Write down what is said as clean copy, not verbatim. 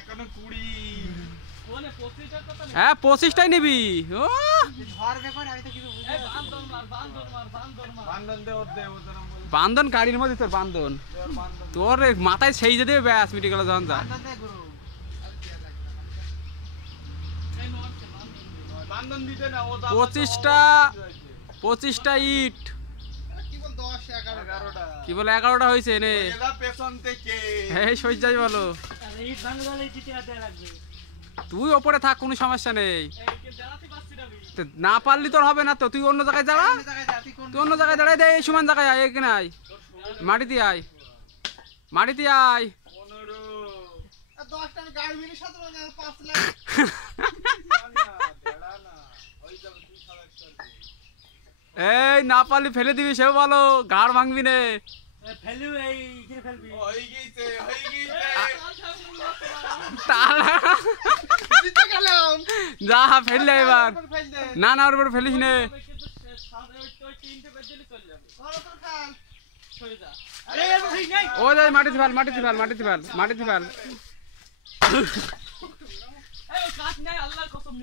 এখনো 20 কোনে 25টার কথা না হ্যাঁ 25টাই নিবি ও ধরবে কোন আমি তো কিছু বুঝি এই বান্দর মার বান্ধন দে ওর দে ওজনম বলে বান্ধন গাড়ির মধ্যে তোর বান্ধন তোর মাথায় সেই যে দেবে ব্যাস মিটে গেল যখন যা দে গুরু বান্ধন দিতে না ও 25টা ইট কি বল 10 11টা কি বলে 11টা হয়েছে নে এলা পেছন থেকে এই সই যাই বলো আরে ইট ভাঙে গেলে চিঠি হাতে লাগবে তুই ওপরে থাক কোনো সমস্যা নেই এই কে দাঁড়াতে পারছি না আমি তো না পারলি তোর হবে না তো তুই অন্য জায়গায় দাঁড়া কোন জায়গায় যাতি কোন তুই অন্য জায়গায় দাঁড়াই দে এই সমান জায়গায় আয় এখানে আয় মাটিতে আয় মাটিতে আয় 15 10টা আমি গাড়ি মিলে সাথে 5 লাখ এই না পারলি ফেলে দিবি সেও ভালো ঘাড় ভাঙবি নে ফেলু এই ইগিরে ফেলবি হই গেছে তাহলে জিতে গেলাম যা ফেললে এবার ফেল দে না না ওর উপরে ফেলিস নে কিন্তু সাথে ওই তিনটে বেজলি চলে যাবে ধরো তোর খাল সরে যা আরে ঠিক নাই ও যাই মাটিতে ফেল মাটিতে ফেল এই কাট নাই আল্লাহর কসম